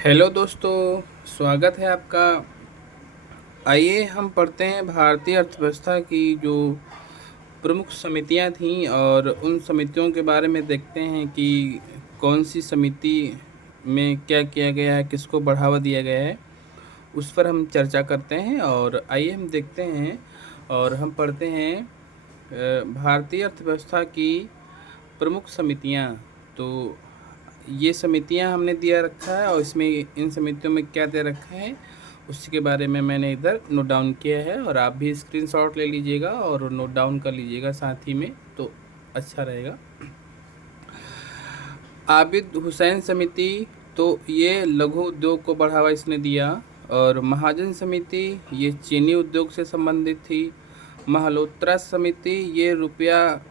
Hello दोस्तों, स्वागत है आपका। आइए हम पढ़ते हैं भारतीय अर्थव्यवस्था की जो प्रमुख समितियां थीं और उन समितियों के बारे में देखते हैं कि कौन सी समिति में क्या किया गया है, किसको बढ़ावा दिया गया है, उस पर हम चर्चा करते हैं। और आइए हम देखते हैं और हम पढ़ते हैं भारतीय अर्थव्यवस्था की प्रमुख समितियां। तो ये समितियां हमने दिया रखा है और इसमें इन समितियों में क्या दे रखा है उसके बारे में मैंने इधर नोट डाउन किया है, और आप भी स्क्रीनशॉट ले लीजिएगा और नोट डाउन कर लीजिएगा साथ ही में, तो अच्छा रहेगा। आबिद हुसैन समिति, तो ये लघु उद्योग को बढ़ावा इसने दिया। और महाजन समिति ये चीनी उद्योग से संबंधित थी। महलोत्रा समिति ये रुपया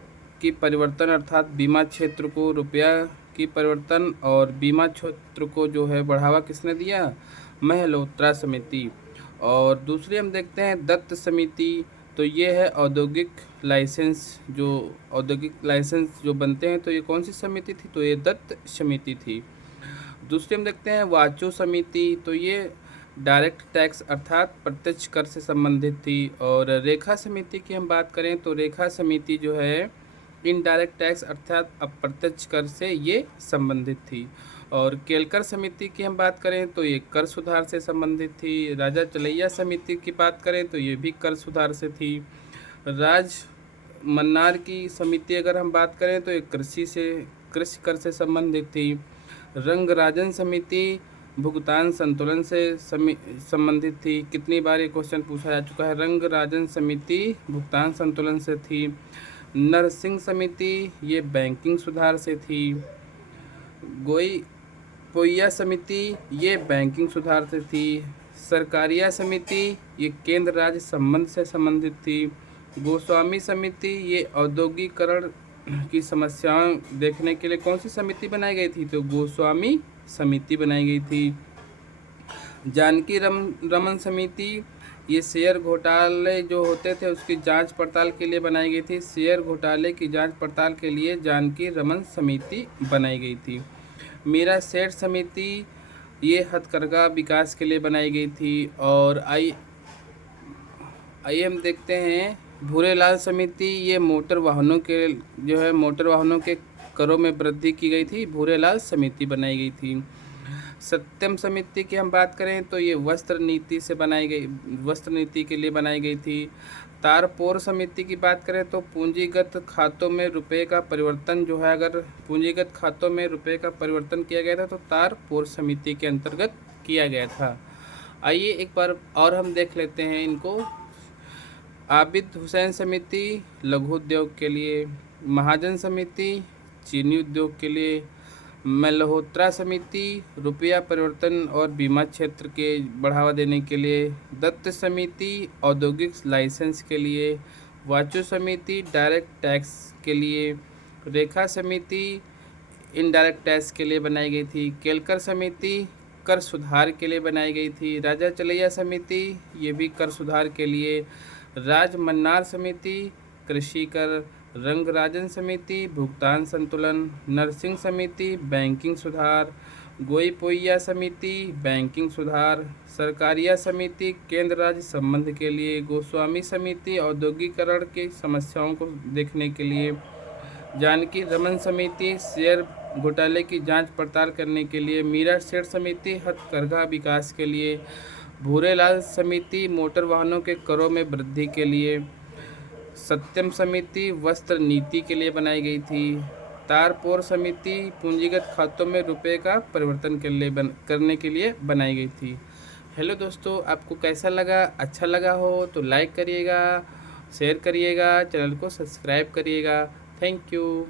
की परिवर्तन अर्थात बीमा क्षेत्र को रुपया की परिवर्तन और बीमा क्षेत्र को जो है बढ़ावा किसने दिया? महलोत्रा समिति। और दूसरी हम देखते हैं दत्त समिति, तो ये है औद्योगिक लाइसेंस जो बनते हैं, तो ये कौन सी समिति थी? तो ये दत्त समिति थी। दूसरी हम देखते हैं वाचो समिति, तो ये डायरेक्ट टैक्स अर्थात प्रत्यक्ष कर से संबंधित थी। और रेखा समिति की हम बात करें तो रेखा समिति जो है इनडायरेक्ट टैक्स अर्थात अप्रत्यक्ष कर से ये संबंधित थी। और केलकर समिति की हम बात करें तो ये कर सुधार से संबंधित थी। राजा चलैया समिति की बात करें तो ये भी कर सुधार से थी। राज मन्नार की समिति अगर हम बात करें तो ये कृषि कर से संबंधित थी। रंगराजन समिति भुगतान संतुलन से संबंधित थी। कितनी बार ये क्वेश्चन पूछा जा चुका है। रंगराजन समिति भुगतान संतुलन से थी। नरसिंह समिति ये बैंकिंग सुधार से थी। गोई पोइया समिति ये बैंकिंग सुधार से थी। सरकारिया समिति ये केंद्र राज्य संबंध से संबंधित थी। गोस्वामी समिति ये औद्योगिकरण की समस्याएं देखने के लिए कौन सी समिति बनाई गई थी? तो गोस्वामी समिति बनाई गई थी। जानकी रमन समिति ये शेयर घोटाले जो होते थे उसकी जांच पड़ताल के लिए बनाई गई थी। शेयर घोटाले की जांच पड़ताल के लिए जानकी रमन समिति बनाई गई थी। मीरा सेठ समिति ये हथकरघा विकास के लिए बनाई गई थी। और आइए हम देखते हैं भूरेलाल समिति ये मोटर वाहनों के करों में वृद्धि की गई थी। भूरेलाल समिति बनाई गई थी। सत्यम समिति की हम बात करें तो ये वस्त्र नीति के लिए बनाई गई थी। तारपोर समिति की बात करें तो पूंजीगत खातों में रुपए का परिवर्तन जो है, अगर पूंजीगत खातों में रुपए का परिवर्तन किया गया था तो तारपोर समिति के अंतर्गत किया गया था। आइए एक बार और हम देख लेते हैं इनको। आबिद हुसैन समिति लघु उद्योग के लिए, महाजन समिति चीनी उद्योग के लिए, मल्होत्रा समिति रुपया परिवर्तन और बीमा क्षेत्र के बढ़ावा देने के लिए, दत्त समिति औद्योगिक लाइसेंस के लिए, वाचो समिति डायरेक्ट टैक्स के लिए, रेखा समिति इनडायरेक्ट टैक्स के लिए बनाई गई थी, केलकर समिति कर सुधार के लिए बनाई गई थी, राजा चलैया समिति ये भी कर सुधार के लिए, राज मन्नार समिति कृषि कर, रंगराजन समिति भुगतान संतुलन, नरसिंह समिति बैंकिंग सुधार, गोईपोइया समिति बैंकिंग सुधार, सरकारिया समिति केंद्र राज्य संबंध के लिए, गोस्वामी समिति औद्योगिकरण की समस्याओं को देखने के लिए, जानकी रमन समिति शेयर घोटाले की जांच पड़ताल करने के लिए, मीरा सेठ समिति हथकरघा विकास के लिए, भूरेलाल समिति मोटर वाहनों के करों में वृद्धि के लिए, सत्यम समिति वस्त्र नीति के लिए बनाई गई थी, तारपोर समिति पूंजीगत खातों में रुपए का परिवर्तन करने के लिए बनाई गई थी। हेलो दोस्तों, आपको कैसा लगा? अच्छा लगा हो तो लाइक करिएगा, शेयर करिएगा, चैनल को सब्सक्राइब करिएगा। Thank you.